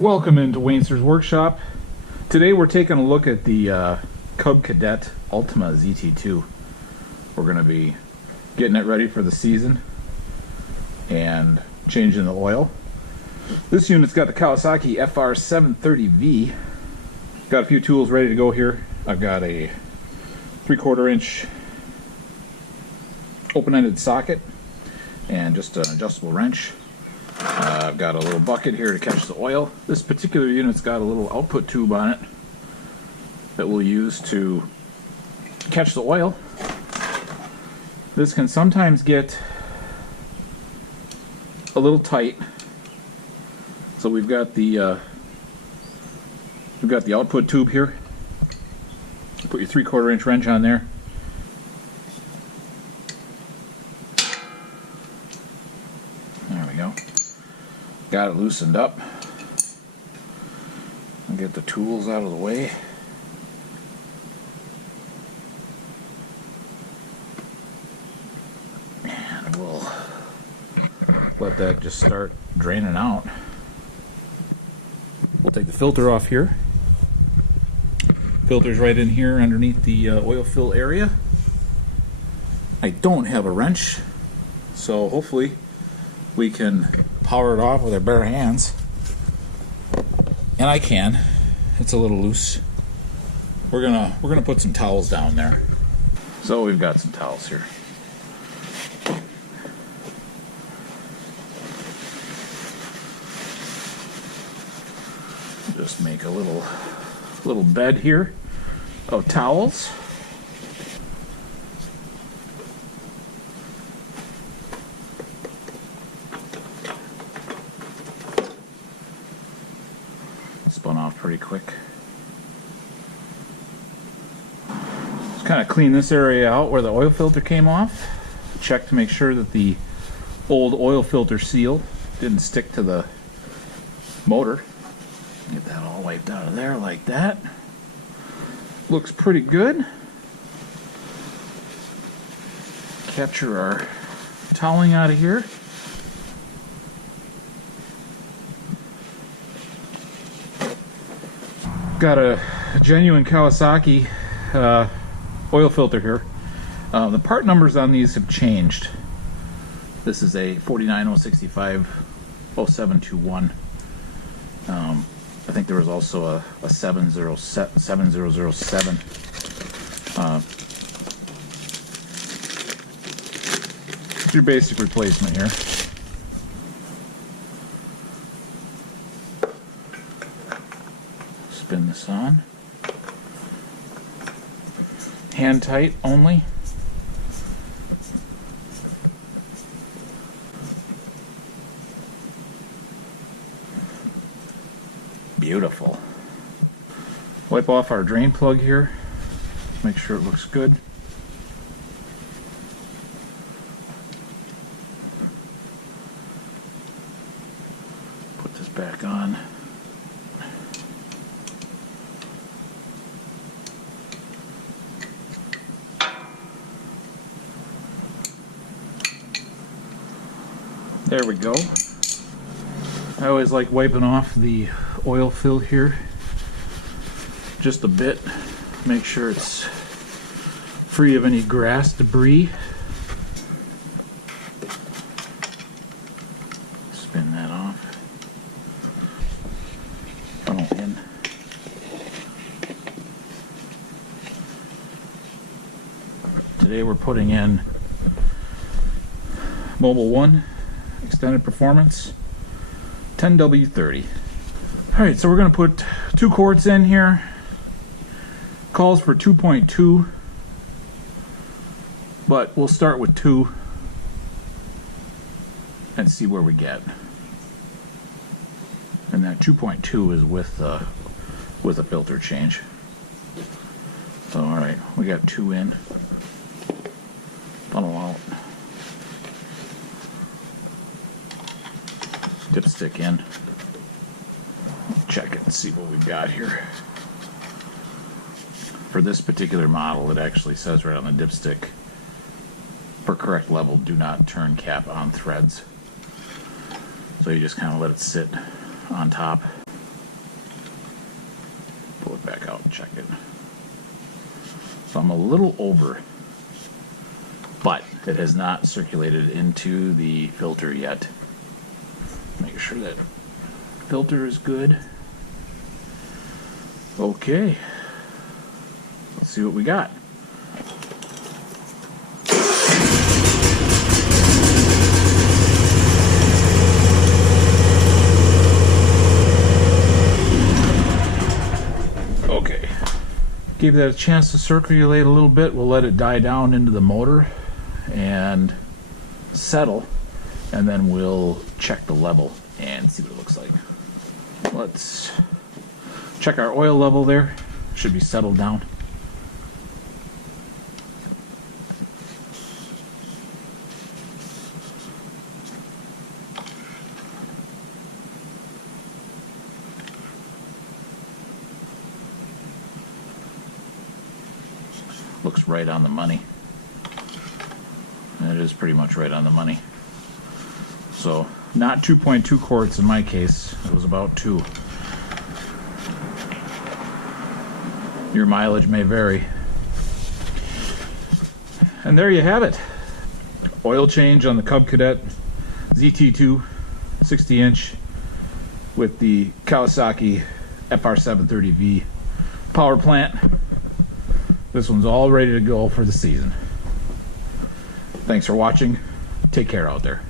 Welcome into Wainster's Workshop. Today we're taking a look at the Cadet Ultima ZT2. We're going to be getting it ready for the season and changing the oil. This unit's got the Kawasaki FR730V. Got a few tools ready to go here. I've got a 3/4 inch open-ended socket and just an adjustable wrench. I've got a little bucket here to catch the oil. This particular unit's got a little output tube on it that we'll use to catch the oil. This can sometimes get a little tight, so we've got the output tube here. Put your 3/4 inch wrench on there. There we go. Got it loosened up. I'll get the tools out of the way. And we'll let that just start draining out. We'll take the filter off here. Filter's right in here underneath the oil fill area. I don't have a wrench, so hopefully we can power it off with our bare hands. And I can. It's a little loose. We're gonna put some towels down there. So we've got some towels here. Just make a little bed here of towels. Spun off pretty quick. Just kind of clean this area out where the oil filter came off. Check to make sure that the old oil filter seal didn't stick to the motor. Get that all wiped out of there like that. Looks pretty good. Capture our toweling out of here. Got a genuine Kawasaki oil filter here. The part numbers on these have changed. This is a 490650721. I think there was also a 7007. It's your basic replacement here. Spin this on. Hand tight only. Beautiful. Wipe off our drain plug here. Make sure it looks good. Put this back on. There we go. I always like wiping off the oil fill here just a bit. Make sure it's free of any grass debris. Spin that off. Funnel in. Today we're putting in Mobile 1 Extended Performance 10W30. Alright, so we're going to put 2 quarts in here. Calls for 2.2, but we'll start with 2 and see where we get. And that 2.2 is with a filter change. So alright, we got 2 in. Funnel out. Dipstick in. Check it and see what we've got here. For this particular model, it actually says right on the dipstick, for correct level, do not turn cap on threads. So you just kind of let it sit on top. check it. So I'm a little over, but it has not circulated into the filter yet. Make sure that filter is good. Okay, let's see what we got. Okay, give that a chance to circulate a little bit. We'll let it die down into the motor and settle, and then we'll check the level and see what it looks like. Let's check our oil level there. Should be settled down. Looks right on the money. And it is pretty much right on the money. So not 2.2 quarts in my case. It was about 2. Your mileage may vary. And there you have it. Oil change on the Cub Cadet ZT2 60-inch with the Kawasaki FR730V power plant. This one's all ready to go for the season. Thanks for watching. Take care out there.